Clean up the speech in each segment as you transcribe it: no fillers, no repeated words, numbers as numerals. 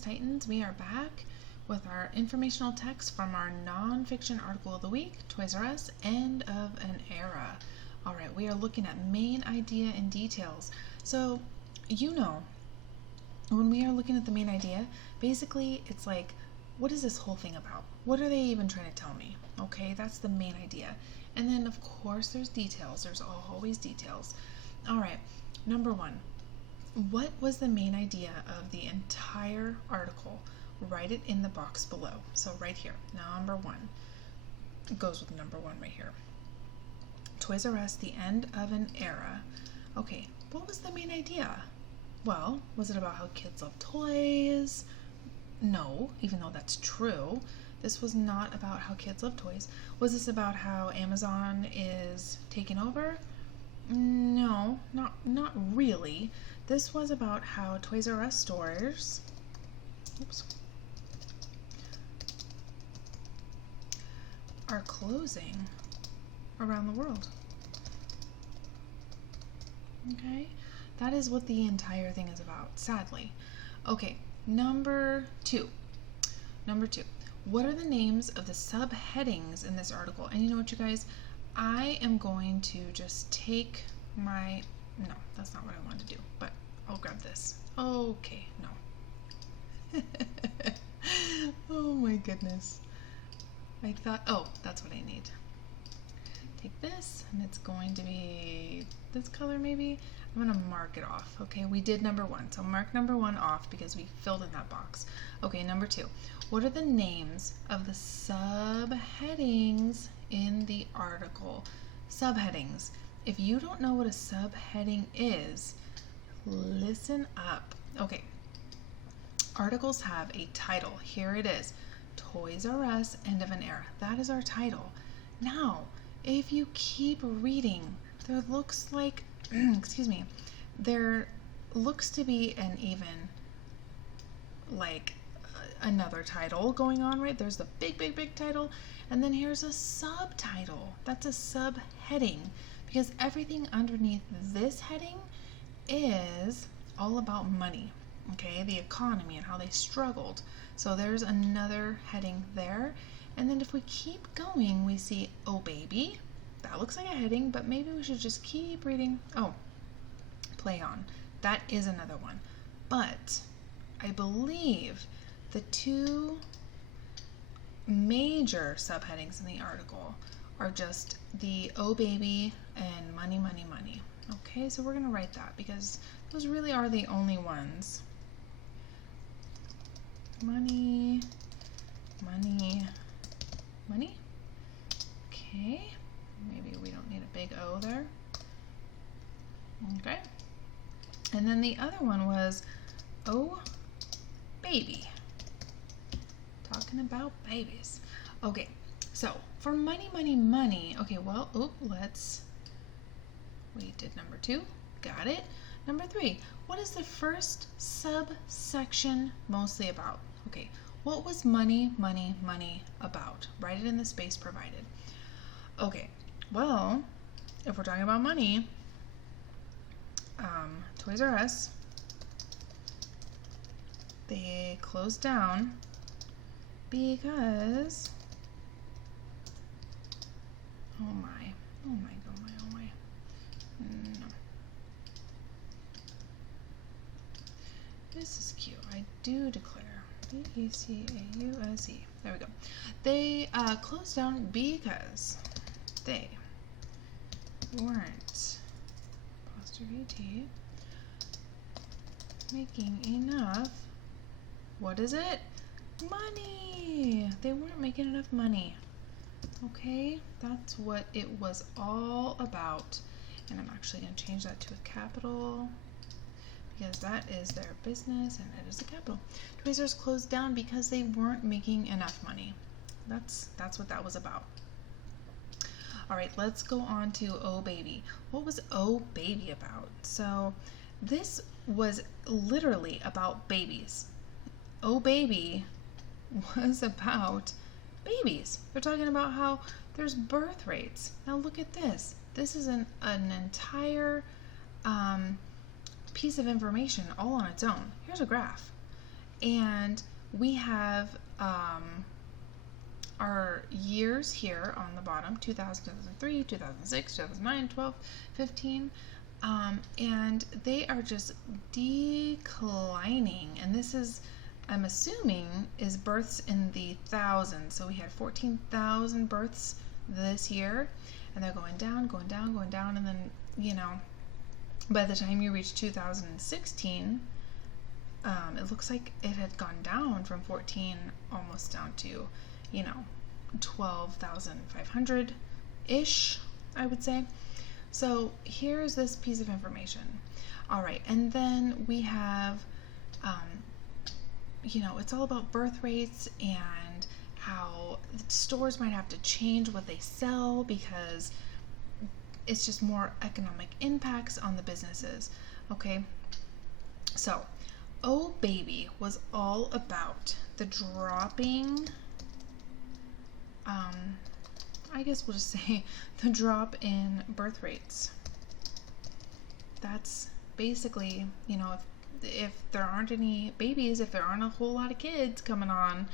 Titans, Titans. We are back with our informational text from our nonfiction article of the week, Toys R Us, End of an Era. All right, we are looking at main idea and details. So, when we are looking at the main idea, basically it's like, what is this whole thing about? What are they even trying to tell me? Okay, that's the main idea. And then, of course, there's details. There's always details. All right, number one. What was the main idea of the entire article? Write it in the box below. So right here, number one. It goes with number one right here. Toys R Us, the end of an era. Okay, what was the main idea? Well, was it about how kids love toys? No, even though that's true. This was not about how kids love toys. Was this about how Amazon is taking over? No, not really. This was about how Toys R Us stores are closing around the world. Okay, that is what the entire thing is about, sadly. Okay, number two. What are the names of the subheadings in this article? And you know what, you guys? I am going to just take my... No, that's not what I wanted to do, but I'll grab this. Okay, no. Oh my goodness. I thought... Oh, that's what I need. Take this, and it's going to be this color maybe. I'm going to mark it off. Okay, we did number one, so mark number one off because we filled in that box. Okay, number two. What are the names of the subheadings in the article? Subheadings. If you don't know what a subheading is, listen up. Okay, articles have a title. Here it is. Toys R Us, End of an Era. That is our title. Now, if you keep reading, there looks like, excuse me, there looks to be an even, like, another title going on, right? There's the big title, and then here's a subtitle. That's a subheading, because everything underneath this heading is all about money, okay? The economy and how they struggled. So there's another heading there. And then if we keep going, we see, oh baby. That looks like a heading, but maybe we should just keep reading. Oh, play on. That is another one. But I believe the two major subheadings in the article are just the oh baby and money, money, money. Okay, so we're going to write that because those really are the only ones. Money, money, money. Okay, maybe we don't need a big O there. Okay, and then the other one was oh baby. Talking about babies. Okay, so for money, money, money. Okay, well, we did number two. Got it. Number three, what is the first subsection mostly about? Okay, what was money, money, money about? Write it in the space provided. Okay, well, if we're talking about money, Toys R Us, they closed down because, oh my. No. This is cute. I do declare. B-E-C-A-U-S-E. There we go. They closed down because they weren't apostrophe T making enough. What is it? Money. They weren't making enough money. Okay, that's what it was all about. And I'm actually going to change that to a capital because that is their business and it is a capital. Toys R Us closed down because they weren't making enough money. That's what that was about. All right, let's go on to Oh Baby. What was Oh Baby about? So this was literally about babies. Oh Baby was about babies. They're talking about how there's birth rates. Now look at this. This is an entire piece of information all on its own. Here's a graph. And we have our years here on the bottom: 2000, 2003, 2006, 2009, 12, 15. And they are just declining. And this is, I'm assuming, is births in the thousands. So we had 14,000 births this year, and they're going down, going down, going down. And then, you know, by the time you reach 2016, it looks like it had gone down from 14 almost down to, you know, 12,500-ish, I would say. So here's this piece of information. All right, and then we have, you know, it's all about birth rates and how stores might have to change what they sell because it's just more economic impacts on the businesses. Okay, so Oh Baby was all about the dropping, I guess we'll just say the drop in birth rates. That's basically, you know, if there aren't any babies, if there aren't a whole lot of kids coming on,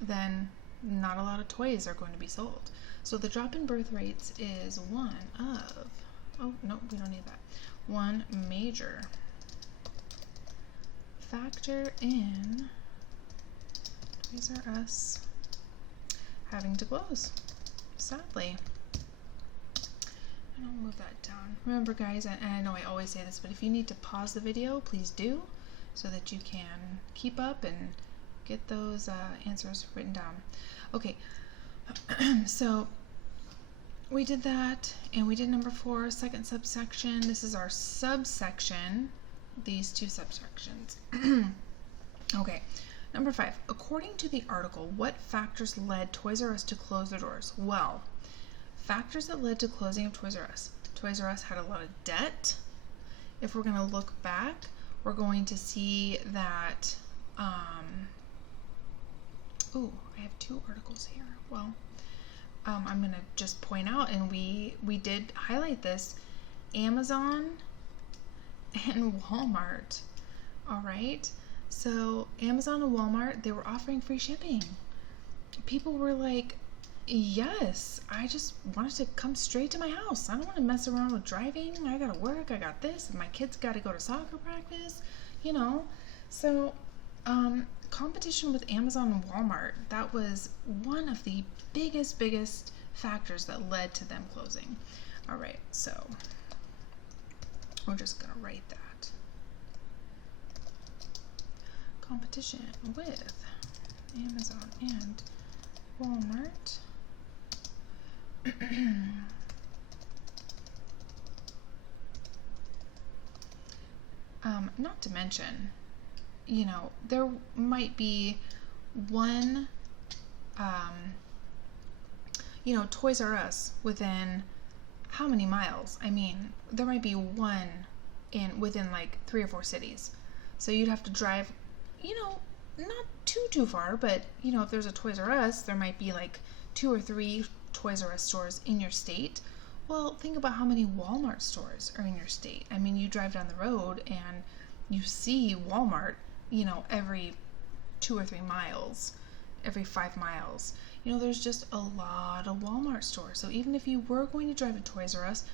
then not a lot of toys are going to be sold. So the drop in birth rates is one of, oh no, we don't need that, one major factor in Toys R Us having to close, sadly. And I'll move that down. Remember, guys, and I know I always say this, but if you need to pause the video, please do, so that you can keep up and get those answers written down. Okay, so we did that, and we did number 4, second subsection. This is our subsection, these two subsections. Okay, number 5. According to the article, what factors led Toys R Us to close their doors? Well, factors that led to closing of Toys R Us. Toys R Us had a lot of debt. If we're going to look back, we're going to see that, ooh, I have 2 articles here. Well, I'm going to just point out, and we did highlight this, Amazon and Walmart. All right, so Amazon and Walmart, they were offering free shipping. People were like, yes, I just wanted to come straight to my house. I don't want to mess around with driving. I gotta work, I got this, and my kids gotta go to soccer practice, you know. So competition with Amazon and Walmart, that was one of the biggest factors that led to them closing. All right, so we're just gonna write that. Competition with Amazon and Walmart. Not to mention, you know, there might be one, you know, Toys R Us within how many miles? I mean, there might be one within like 3 or 4 cities. So you'd have to drive, you know, not too far, but, you know, if there's a Toys R Us, there might be like 2 or 3 Toys R Us stores in your state. Well, think about how many Walmart stores are in your state. I mean, you drive down the road and you see Walmart, you know, every 2 or 3 miles, every 5 miles. You know, there's just a lot of Walmart stores. So even if you were going to drive to Toys R Us,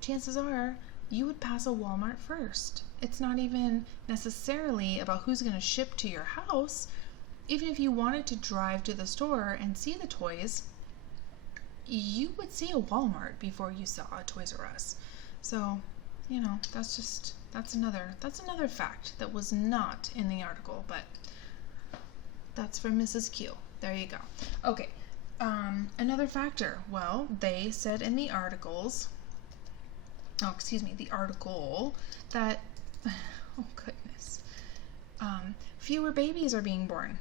chances are you would pass a Walmart first. It's not even necessarily about who's going to ship to your house. Even if you wanted to drive to the store and see the toys, you would see a Walmart before you saw a Toys R Us. So, you know, that's another fact that was not in the article, but that's from Mrs. Q. There you go. Okay, another factor. Well, they said in the articles, the article that, oh goodness, fewer babies are being born.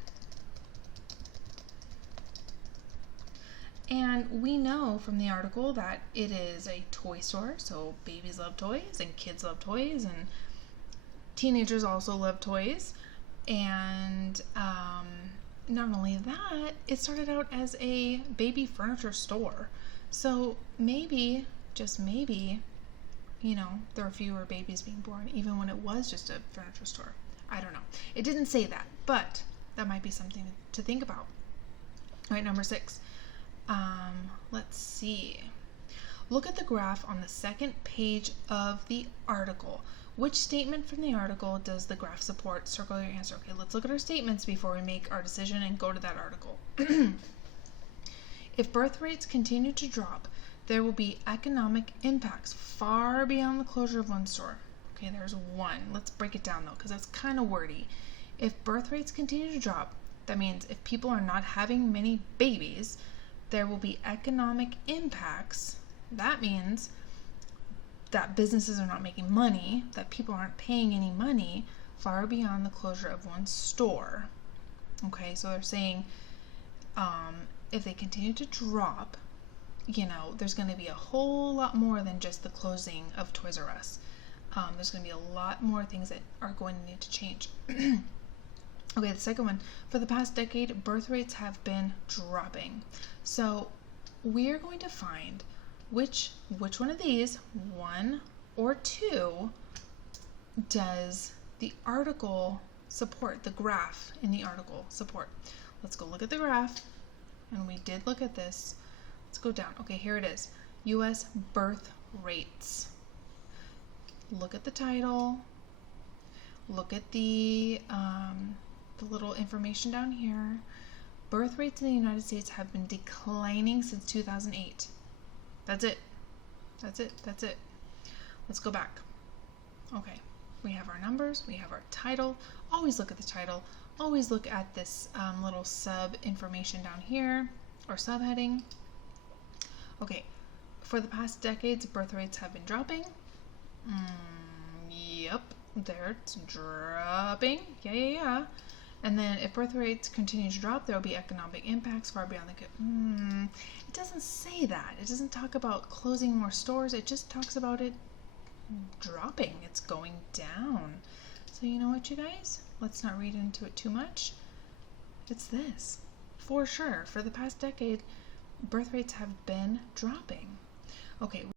And we know from the article that it is a toy store, so babies love toys, and kids love toys, and teenagers also love toys. And not only that, it started out as a baby furniture store. So maybe, just maybe, you know, there are fewer babies being born, even when it was just a furniture store. I don't know. It didn't say that, but that might be something to think about. All right, number 6. Let's see. Look at the graph on the second page of the article. Which statement from the article does the graph support? Circle your answer. Okay, let's look at our statements before we make our decision and go to that article. If birth rates continue to drop, there will be economic impacts far beyond the closure of one store. Okay, there's one. Let's break it down though, because that's kind of wordy. If birth rates continue to drop, that means if people are not having many babies, there will be economic impacts. That means that businesses are not making money, that people aren't paying any money far beyond the closure of one store. Okay, so they're saying if they continue to drop, there's going to be a whole lot more than just the closing of Toys R Us. There's going to be a lot more things that are going to need to change. Okay, the second one. For the past decade, birth rates have been dropping. So we're going to find which one of these, 1 or 2, does the article support, the graph in the article support. Let's go look at the graph. And we did look at this. Let's go down. Okay, here it is. U.S. birth rates. Look at the title. Look at the little information down here. Birth rates in the United States have been declining since 2008. That's it. That's it. That's it. Let's go back. Okay, we have our numbers. We have our title. Always look at the title. Always look at this little sub information down here, or subheading. Okay, for the past decades, birth rates have been dropping. Yep, they're dropping. Yeah. And then if birth rates continue to drop, there will be economic impacts far beyond the... It doesn't say that. It doesn't talk about closing more stores. It just talks about it dropping. It's going down. So you know what, you guys? Let's not read into it too much. It's this. For sure, for the past decade, birth rates have been dropping. Okay.